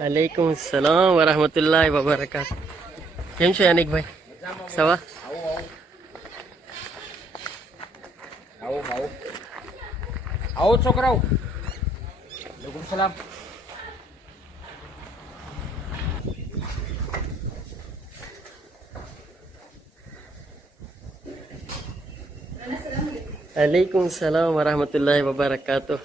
Waalaikumsalam warahmatullahi wabarakatuh. કેમ છો યાનિક ભાઈ? સવા આવો છોકરાઓ. વઆલેકુમ સલામ. Waalaikumsalam warahmatullahi wabarakatuh.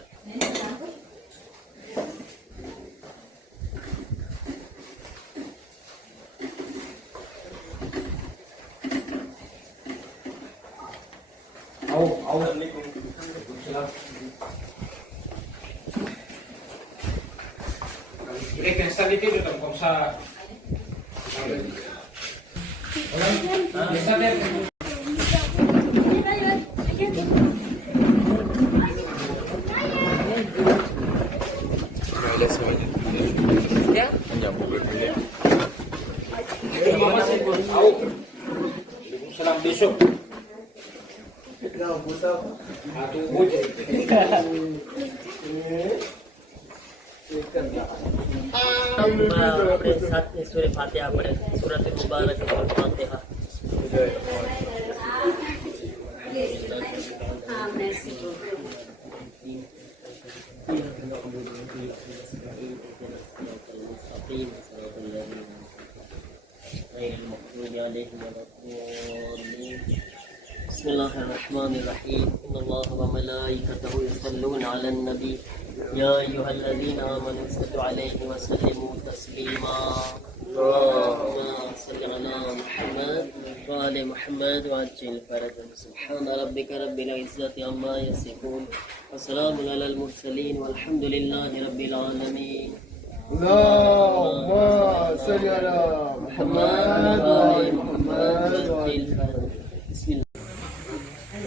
Salam besok. साथ में सूरह फातिहा पढ़े, सूरत मुबारक और फातिहा. Bismillahirrahmanirrahim. Innallaha wa malaikatahu yusalluna 'alan nabi. Ya ayyuhalladzina amanu sallu 'alaihi wa sallimu taslima. Allahumma salli 'ala Muhammad wa ali Muhammad wa ajil farajan. Subhana rabbika rabbil 'izzati amma yasifun. Wa salamun 'alal mursalin walhamdulillahi rabbil alamin. Allahumma salli 'ala Muhammad wa ali Muhammad wa ajil farajan. Bismillah.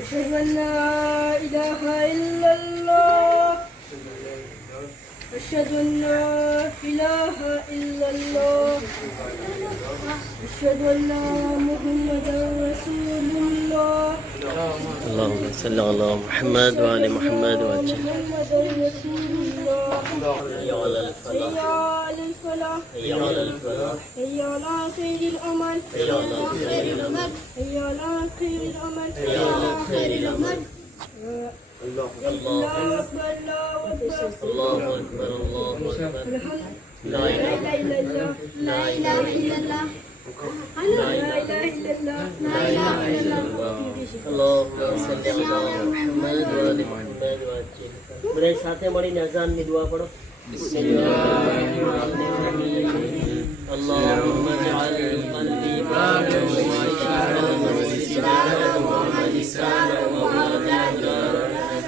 أشهد أن لا إله إلا الله أشهد أن لا إله إلا الله أشهد أن محمدا رسول الله اللهم صل على محمد وآل محمد وجل. محمدا رسول الله حي على الفلاح حي على الفلاح حي على الفلاح حي على خير الأمل حي على خير الأمل حي على خير الأمل حي على خير الأمل. الله الله أكبر الله أكبر الله أكبر. لا لا إله إله إلا الله لا إله إلا الله لا إله إلا الله لا إله إلا الله اللهم صل على محمد وآل محمد وعجل. બધા સાથે મળીને અઝાનની દુઆ પઢો. اللهم اجعل قلبي بعدا ولسانا وأولادنا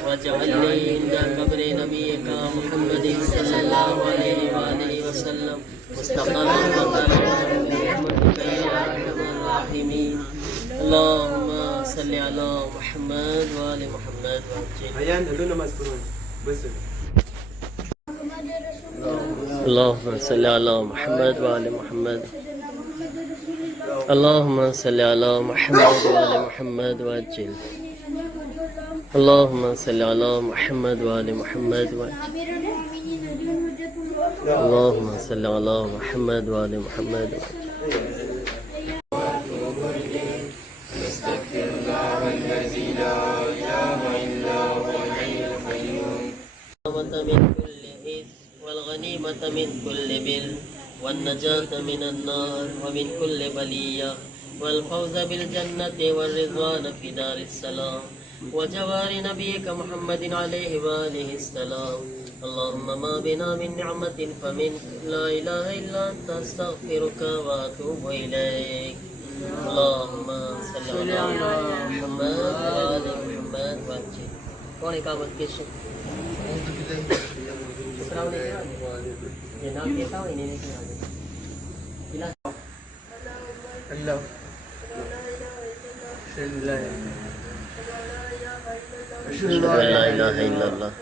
واجعلني عند قبر نبيك محمد صلى الله عليه وآله وسلم مستقرا وقرارا برحمتك يا أرحم الراحمين. اللهم صل على محمد وآل محمد وعجل. Ayan, dulu namaz turun. Betul. محمد رسول اللهم صل على محمد وآل محمد اللهم صل على محمد وآل محمد وعجل اللهم صل على محمد وآل محمد وعجل اللهم صل على محمد وآل محمد وعجل من كل إثم والغنيمة من كل بر والنجاة من النار ومن كل بلية والفوز بالجنة والرضوان في دار السلام وجوار نبيك محمد عليه وآله السلام. اللهم ما بنا من نعمة فمن لا إله إلا أنت أستغفرك وأتوب إليك. اللهم صل على محمد وآل محمد وعجل. कौन इकामत के शुक्र ये नाम कहता हूँ इन्हें नहीं Allah. أشهد أن لا إله إلا الله.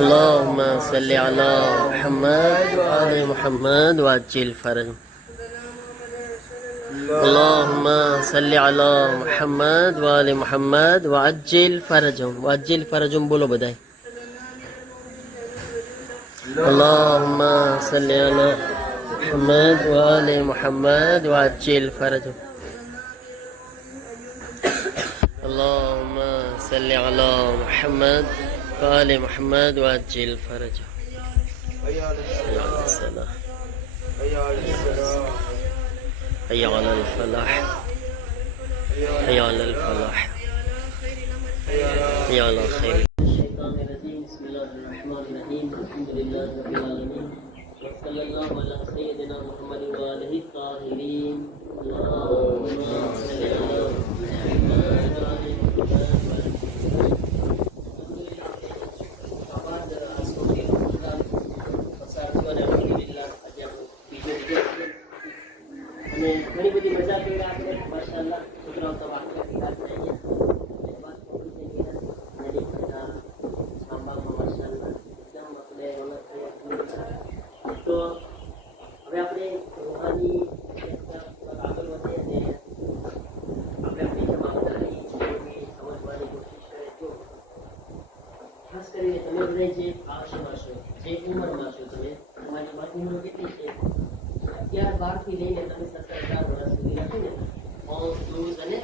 اللهم صل على محمد وآل محمد وعجل فرجهم. اللهم صل على محمد وآل محمد وعجل فرجهم. وعجل فرجهم बोलो बधाई. اللهم صل على محمد وآل محمد وعجل فرجهم. اللهم صل على محمد وآل محمد وعجل فرجهم. حي على الصلاة حي على الفلاح حي على الفلاح حي على خير. الشيطان الرجيم. بسم الله الرحمن الرحيم. الحمد لله رب العالمين وصلى الله على سيدنا محمد وآله الطاهرين. اللهم صل على محمد وآل અને ઘણી બધી મજા કરી આપણે માશાઅલ્લાહ છોકરાઓ તો વાક્ય વિકાસ થઈ ગયા વાત પૂરી થઈ ગઈ નદી ખડા સાંભામાં માશાઅલ્લાહ એકદમ આપણે રોનક થઈ તો હવે આપણે રૂહાની આગળ વધીએ અને આપણે આપણી જવાબદારી સમજવાની કોશિશ કરીએ તો ખાસ કરીને તમે બધા જે આશમાં છો જે ઉંમરમાં છો તમે તમારી બાકી ઉંમર કેટલી છે 11-12 થી લઈને તમે 17-18 વર્ષ સુધી રાખો ને ઓફ ક્લોઝ અને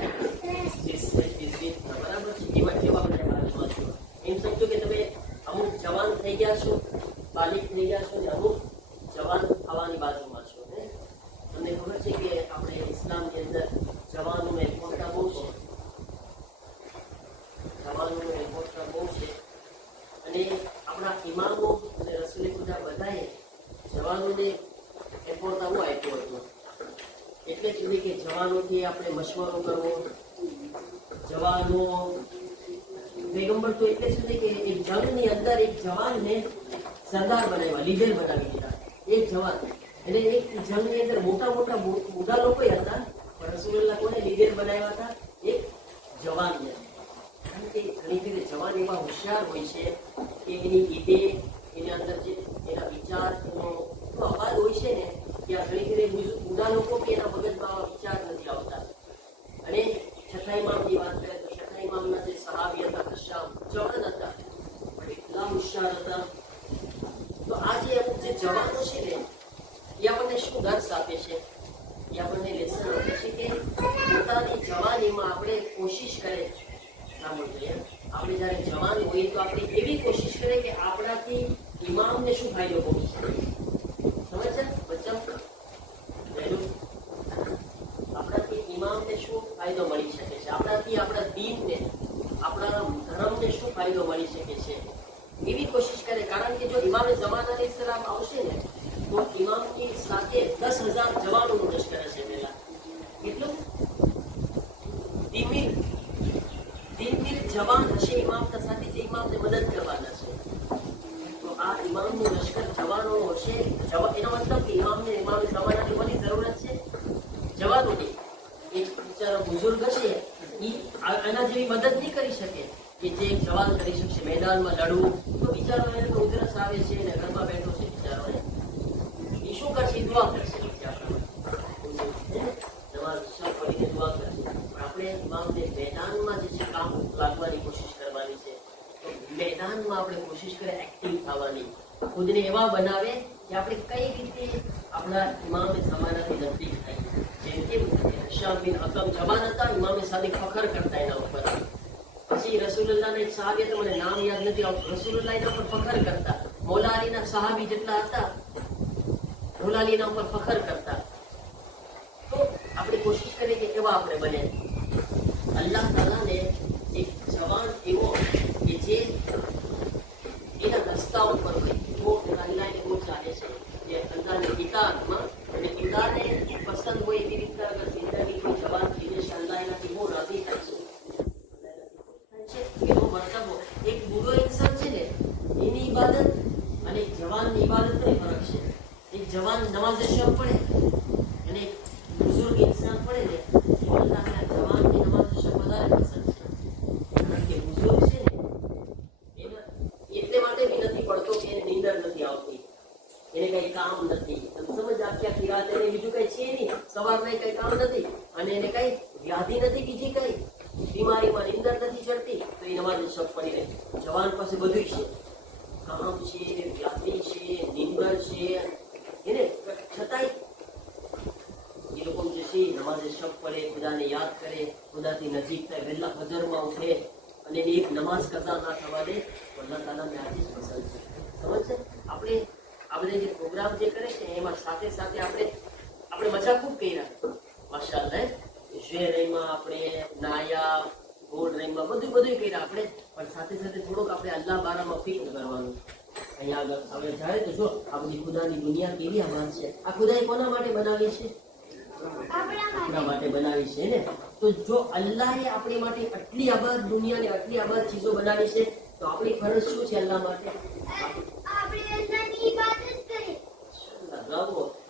ડિસ્ટ્રિક્ટ બરાબર છે એવા બધા બાજુમાં છો એમ સમજો કે તમે અમુક જવાન થઈ ગયા છો બાલિક થઈ ગયા છો ને અમુક જવાન થવાની બાજુમાં છો ને તમને ખબર છે કે આપણે ઇસ્લામની અંદર જવાનોને ઇમ્પોર્ટન્સ બહુ છે જવાનોને ઇમ્પોર્ટન્સ બહુ છે અને આપણા ઇમામો અને રસૂલે ખુદા બધાએ જવાનોને એમ્પોર્ટન્સ બહુ આપ્યો હતો એટલે સુધી કે જવાનોથી આપણે મશવરો કરવો જવાનો પેગમ્બર તો એટલે સુધી કે એક જંગની અંદર એક જવાનને સરદાર બનાવ્યા લીડર બનાવી દીધા એક જવાન એટલે એક જંગની અંદર મોટા મોટા બુઢા લોકો હતા પણ રસૂલુલ્લાહ કોને લીડર બનાવ્યા હતા એક જવાનને કારણ કે ઘણી રીતે જવાન એવા હોશિયાર હોય છે કે એની ઈદે એની અંદર જે એના વિચાર એનો અવાજ હોય છે ને ત્યાં ઘણી રીતે બુઢા લોકો કે એના મગજમાં વિચાર નથી આવતા અને છઠ્ઠા ઇમામની વાત કરીએ તો છઠ્ઠા ઇમામના જે સહાબી હતા કશ્યામ જવાન હતા પણ એટલા હોશિયાર હતા તો આ જે અમુક જે જવાનો છે ને એ આપણને શું દર્શ આપે છે એ આપણને લેસન આપે છે કે પોતાની જવાનીમાં આપણે કોશિશ કરે આપણે જયારે જવાન હોઈએ તો આપણે એવી કોશિશ કરીએ કે આપણાથી ઇમામને શું ફાયદો પહોંચે સમજ છે બચ્ચા આપણાથી ઇમામને શું ફાયદો મળી શકે છે આપણાથી આપણા દીનને આપણા ધર્મને શું ફાયદો મળી શકે છે એવી કોશિશ કરે કારણ કે જો ઇમામે ઝમાન અલૈહિસ્સલામ આવશે ને તો ઇમામની સાથે 10,000 જવાનોનું લશ્કર હશે પહેલા કેટલું દિનમીર જવાન હશે ઇમામના સાથે જે ઇમામને મદદ કરવાના છે તો આ ઇમામનું લશ્કર જવાનો હશે એનો મતલબ કે ઇમામે ઝમાનાની કોની જરૂરત છે જવાનોની એક બિચારો બુઝુર્ગ હશે એ આના જેવી મદદ નહીં કરી શકે કે જે એક જવાન કરી શકશે મેદાનમાં લડવું. તો બિચારો એને તો ઉધરસ આવે છે ને ઘરમાં બેઠો છે બિચારો, એ શું કરશે? દુઆ કરશે નમાઝ શરૂ કરીને દુઆ કરશે. પણ આપણે ઇમામને મેદાનમાં જે છે કામ લાગવાની કોશિશ કરવાની છે. તો મેદાનમાં આપણે કોશિશ કરીએ એક્ટિવ થવાની, ખુદને એવા બનાવે કે આપણે કઈ રીતે આપણા ઇમામે ઝમાનાથી નજદીક થાય. જેમ કે હિશામ બિન હકમ જવાન હતા, ઇમામે સાદિક ફખર કરતા એના ઉપર. પછી રસૂલુલ્લાહના એક સહાબી હતા, મને નામ યાદ નથી આવતું, રસૂલુલ્લાહ એના ઉપર ફખર કરતા. મૌલા અલીના સહાબી જેટલા હતા, મૌલા અલી એના ઉપર ફખર કરતા. તો આપણે કોશિશ કરીએ કે એવા આપણે બને. અલ્લાહ તાલાને એક જવાન એવો કે જે એના રસ્તા ઉપર હોય, એવો અલ્લાહને બહુ ચાહે છે. જે અલ્લાહની કિતાબમાં અને કિતાબને પસંદ હોય એવી રીતના અગર જિંદગી કોઈ જવાન થઈ જશે, અલ્લાહ એનાથી બહુ રાજી થાય છે. એનો મતલબ એક બુરો ઇન્સાન છે ને એની ઇબાદત અને એક જવાનની ઇબાદતમાં ફરક છે. એક જવાન નમાઝે શબ પડે અને એક બુઝુર્ગ ઇન્સાન પડે ને, એ અલ્લાહના જવાનની નમાઝે શબ વધારે પસંદ છે. કારણ કે બુઝુર્ગ છે ને એને એટલે માટે બી નથી પડતો કે એને નીંદર નથી આવતી, એને કઈ કામ નથી. તમે સમજ, આખી રાત એને બીજું કઈ છે નહીં, સવારમાં કઈ કામ નથી અને એને કઈ વ્યાધિ નથી, બીજી કઈ બીમારીમાં નીંદર નથી ચડતી, તો એ નમાઝે શબ પડી રહે. જવાન પાસે બધું છે, કામ છે, વ્યાધિ છે, નીંદર છે, એને છતાંય એ લોકો જે છે નમાઝે શબ પડે, ખુદાને યાદ કરે, ખુદાથી નજીક થાય, વહેલા ફજરમાં ઉઠે અને એની એક નમાઝ કઝા ના થવા દે, તો અલ્લાહ તાલાને આજે જ પસંદ છે. સમજ છે? આપણે આ બધા જે પ્રોગ્રામ જે કરે છે એમાં સાથે સાથે આપણે મજા ખૂબ કર્યા માશાઅલ્લાહ. શેરમાં આપણે નાયા, ગોળ રંગમાં બધું કર્યા આપણે, પણ સાથે સાથે થોડોક આપણે અલ્લાહ બારામાં ફિક્ર કરવાનું. અહીંયા આગળ આપણે જાય તો જો આ બધી ખુદાની દુનિયા કેવી આભાર છે. આ ખુદાએ કોના માટે બનાવી છે? આપણા માટે બનાવી છે ને. તો જો અલ્લાહે આપણી માટે આટલી આબાદ દુનિયાને આટલી આબાદ ચીજો બનાવી છે, તો આપણી ફરજ શું છે અલ્લાહ માટે?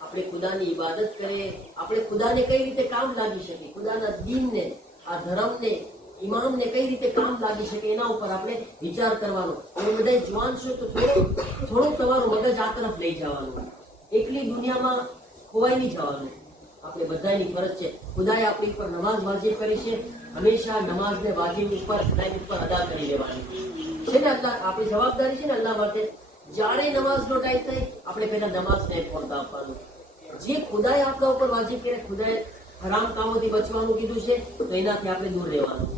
આપણે ખુદાની ઇબાદત કરીએ. આપણે ખુદાને કઈ રીતે કામ લાગી શકીએ, ખુદાના દીનને, આ ધર્મને, ઇમામને કઈ રીતે કામ લાગી શકે, એના ઉપર આપણે વિચાર કરવાનો. તમે બધા જવાન છો તો થોડુંક તમારું મગજ આ તરફ લઈ જવાનું. એકલી દુનિયામાં ખોવાઈ નહીં જવાનું. આપણે બધાની ફરજ છે. ખુદાએ આપણી ઉપર નમાઝ વાજિબ કરી છે, હંમેશા નમાઝને વાજિબ ઉપર ટાઈમ ઉપર અદા કરી લેવાની છે ને. અલ્લાહ આપણી જવાબદારી છે ને અલ્લાહ માટે. જ્યારે નમાઝનો ટાઈમ થાય આપણે પહેલા નમાઝને ઇમ્પોર્ટન્સ આપવાનું. જે ખુદાએ આપણા ઉપર વાજિબ કરે, ખુદાએ હરામ કામોથી બચવાનું કીધું છે, તો એનાથી આપણે દૂર રહેવાનું.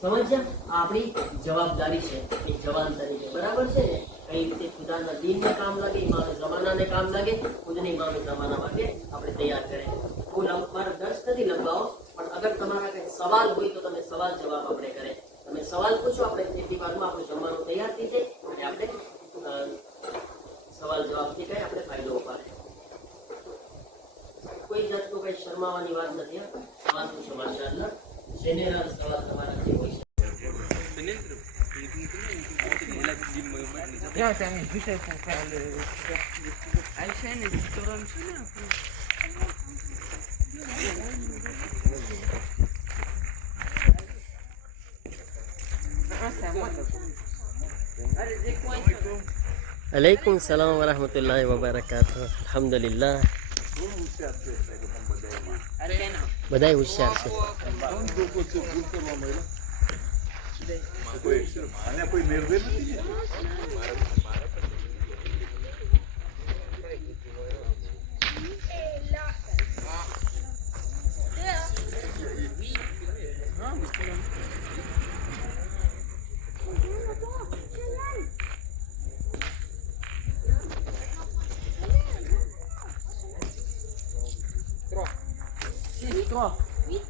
સમજ્યા? આ આપણી જવાબદારી છે એક જવાન તરીકે. બરાબર છે ને? કઈ રીતે ખુદાના દીનને કામ લાગે, ઇમામે ઝમાનાને કામ લાગે, ખુદને ઇમામે ઝમાના માટે આપણે તૈયાર કરે. હું મારો દર્શ નથી લંબાવો, પણ અગર તમારા કઈ સવાલ હોય તો તમે સવાલ જવાબ આપણે કરે. તમે સવાલ પૂછો, આપણે એટલી વારમાં આપણું જમવાનું તૈયાર થઈ જાય અને આપણે સવાલ જવાબથી કઈ આપણે ફાયદો ઉપાડે. કોઈ જાતનું કઈ શરમાવાની વાત નથી. સવાલ પૂછો માશાઅલ્લાહ. જેનેરલ સવાલ તમારા જે હોય છે. Ja, dann ist es einfach ein schönes Restaurant. अलैकुम सलाम व रहमतुल्लाहि व बरकातुहू. अल्हम्दुलिल्लाह. બધાય હોશિયાર છે. કોઈ મેળવે નથી. Trois.